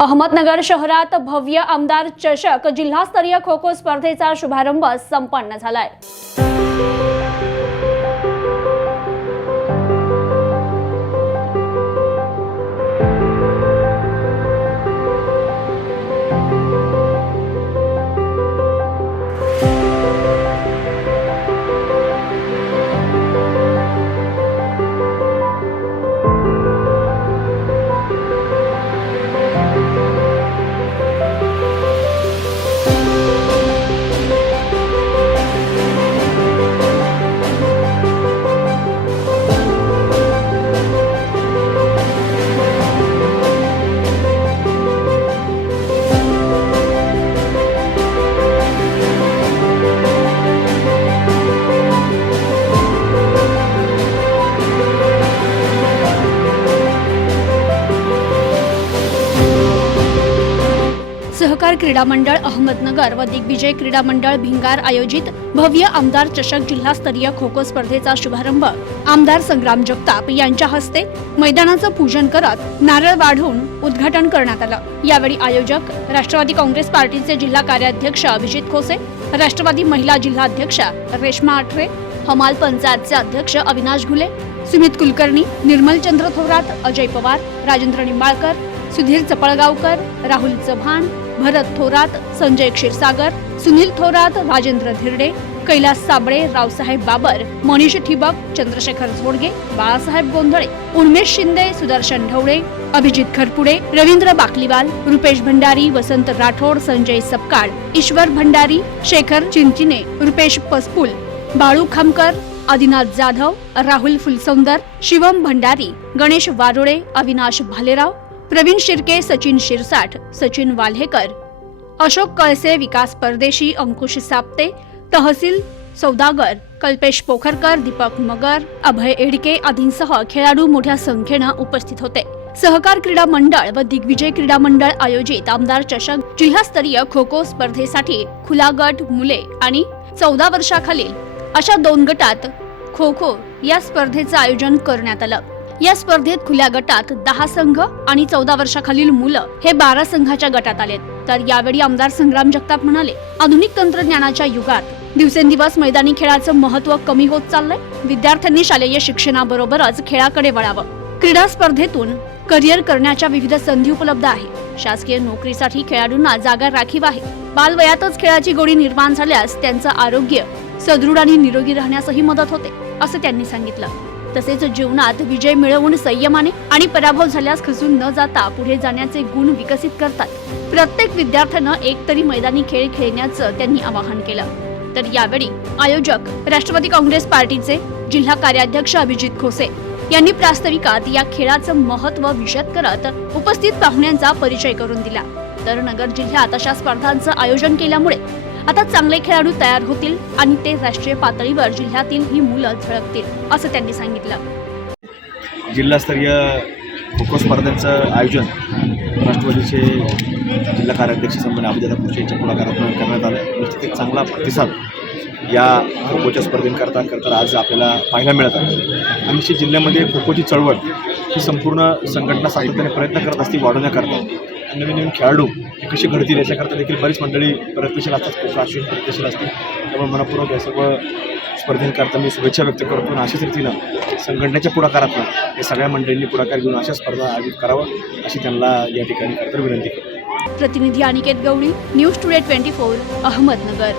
अहमदनगर शहरात भव्य आमदार चषक जिल्हास्तरीय खो खो स्पर्धेचा शुभारंभ संपन्न झालाय. सहकार क्रीडा मंडळ अहमदनगर व दिग्विजय क्रीडा मंडळ भिंगार आयोजित भव्य आमदार चषक जिल्हास्तरीय खो खो स्पर्धेचा शुभारंभ आमदार संग्राम जगताप यांच्या हस्ते मैदानाचं पूजन करत नारळ वाढवून उद्घाटन करण्यात आलं. यावेळी आयोजक राष्ट्रवादी काँग्रेस पार्टीचे जिल्हा कार्याध्यक्ष अभिजित खोसे राष्ट्रवादी महिला जिल्हाध्यक्ष रेश्मा आठरे हमाल पंचायतचे अध्यक्ष अविनाश घुले सुमित कुलकर्णी निर्मलचंद्र थोरात अजय पवार राजेंद्र निंबाळकर सुधीर चपळगावकर राहुल चव्हाण भरत थोरात संजय क्षीरसागर सुनील थोरात राजेंद्र धिरडे कैलास साबळे रावसाहेब बाबर मनीष ठिबक चंद्रशेखर झोडगे बाळासाहेब गोंधळे उन्मेश शिंदे सुदर्शन ढवळे अभिजित खरपुडे रवींद्र बाकलीवाल रुपेश भंडारी वसंत राठोड संजय सपकाळ ईश्वर भंडारी शेखर चिंचिने रुपेश पसपुल बाळू खामकर आदिनाथ जाधव राहुल फुलसौंदर शिवम भंडारी गणेश वारुळे अविनाश भालेराव प्रवीण शिर्के सचिन शिरसाठ सचिन वाल्हेकर अशोक कळसे विकास परदेशी अंकुश साप्ते तहसील सौदागर कल्पेश पोखरकर दीपक मगर अभय एडके आदींसह खेळाडू मोठ्या संख्येनं उपस्थित होते. सहकार क्रीडा मंडळ व दिग्विजय क्रीडा मंडळ आयोजित आमदार चषक जिल्हास्तरीय खो खो स्पर्धेसाठी खुला गट मुले आणि चौदा वर्षाखालील अशा दोन गटात खो खो या स्पर्धेचं आयोजन करण्यात आलं. या स्पर्धेत खुल्या गटात दहा संघ आणि चौदा वर्षाखालील मुलं हे बारा संघाच्या गटात आलेत. तर यावेळी आमदार संग्राम जगताप म्हणाले आधुनिक तंत्रज्ञानाच्या युगात दिवसेंदिवस मैदानी खेळाचं महत्त्व कमी होत चाललंय. विद्यार्थ्यांनी शालेय शिक्षणाबरोबरच खेळाकडे वळावं. क्रीडा स्पर्धेतून करिअर करण्याच्या विविध संधी उपलब्ध आहे. शासकीय नोकरीसाठी खेळाडूंना जागा राखीव आहे. बालवयातच खेळाची गोडी निर्माण झाल्यास त्यांचं आरोग्य सदृढ आणि निरोगी राहण्यासही मदत होते असं त्यांनी सांगितलं. तसेच जीवनात विजय मिळवून संयमाने आणि पराभव झाल्यास खचून न जाता पुढे जाण्याचे गुण विकसित करतात. प्रत्येक विद्यार्थ्यानं एक तरी मैदानी खेळ खेळण्याचं त्यांनी आवाहन केलं. तर यावेळी आयोजक राष्ट्रवादी काँग्रेस पार्टीचे जिल्हा कार्याध्यक्ष अभिजित खोसे यांनी प्रास्ताविकात या खेळाचं महत्त्व विशद करत उपस्थित पाहुण्यांचा परिचय करून दिला. तर नगर जिल्ह्यात अशा स्पर्धांचं आयोजन केल्यामुळे आता चांगले खेळाडू तयार होतील आणि ते राष्ट्रीय पातळीवर जिल्ह्यातील ही मुलं झळकतील असं त्यांनी सांगितलं. जिल्हास्तरीय खो खो स्पर्धांचं आयोजन राष्ट्रवादीचे जिल्हा कार्याध्यक्ष संपन्न अभिदादा खुर्शी यांच्या पुढाकारातून करण्यात आलं निश्चित एक चांगला प्रतिसाद या खो खोच्या स्पर्धेंकरता करता आज आपल्याला पाहायला मिळत आहे. आणि निश्चित जिल्ह्यामध्ये खो खोची चळवळ ही संपूर्ण संघटना सातत्याने प्रयत्न करत असते वाढवण्याकरता. नवीन नवीन खेळाडू हे कसे घडतील याच्याकरता देखील बरीच मंडळी प्रयत्नशील असतात खूप राष्ट्रीय प्रयत्नशील असतील त्यामुळे मनपूर्वक या सर्व स्पर्धेकरता मी शुभेच्छा व्यक्त करतो आणि अशाच रीतीनं संघटनेच्या पुढाकारातून या सगळ्या मंडळींनी पुढाकार घेऊन अशा स्पर्धा आयोजित करावं अशी त्यांना या ठिकाणी खरं तर विनंती करतो. प्रतिनिधी Aniket Gawali news today twenty four Ahmednagar.